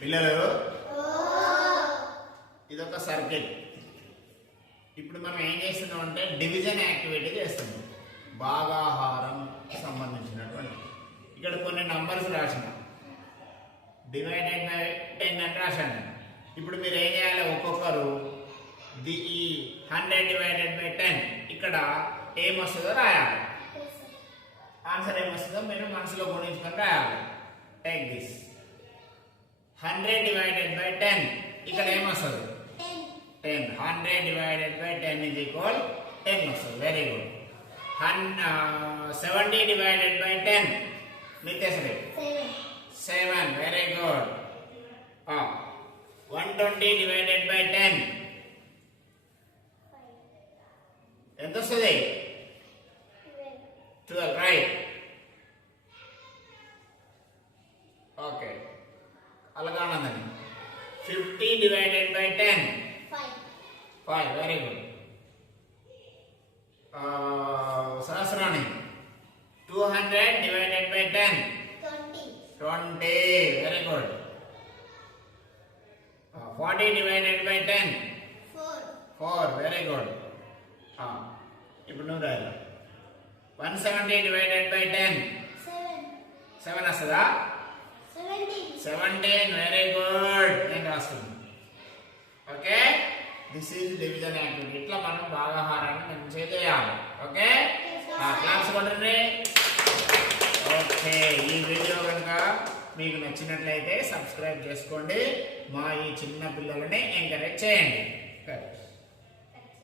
పిల్లలు ఇదొక సర్కిల్. ఇప్పుడు మనం ఏం చేస్తున్నాం అంటే డివిజన్ యాక్టివిటీ చేస్తున్నాం, భాగాహారం సంబంధించినటువంటి. ఇక్కడ కొన్ని నంబర్స్ రాసిన, డివైడెడ్ బై 10 అని రాశాను. ఇప్పుడు మీరు ఏం చేయాలి, ఒక్కొక్కరు ఈ 100 డివైడెడ్ బై 10 ఇక్కడ ఏమొస్తుందో రాయాలి. ఆన్సర్ ఏమొస్తుందో మీరు మనసులో గుణించుకొని రాయాలి. టేక్ దిస్ 100 డివైడెడ్ బై 10 ఇక్కడ ఏమొస్తుంది 10. 100 డివైడెడ్ బై 10 is equal 10 వస్తుంది. Very good. 70 divided by 10 Nithyasri 7. Very good. 120 divided by 10 ఎంత వస్తుంది 12. రైట్. ఓకే, అలాగానండి. 50 divided by 10 5. Very good. Sahasrani 200 divided by 10 20. Very good. 40 divided by 10 4. Very good. ఇప్పుడు నువ్వు రాయాలి. 170 డివైడెడ్ బై 10 7 వస్తుందా 17. Very good. నేను రాస్తున్నాను. Okay, this is division activity. ఇట్లా మనం భాగాహారాన్ని మంచిగా చేయాలి. ఓకే, క్లాస్ కొట్టండి. ఓకే, ఈ వీడియో కనుక మీకు నచ్చినట్లయితే సబ్స్క్రైబ్ చేసుకోండి. మా ఈ చిన్న పిల్లలని ఎంకరేజ్ చేయండి.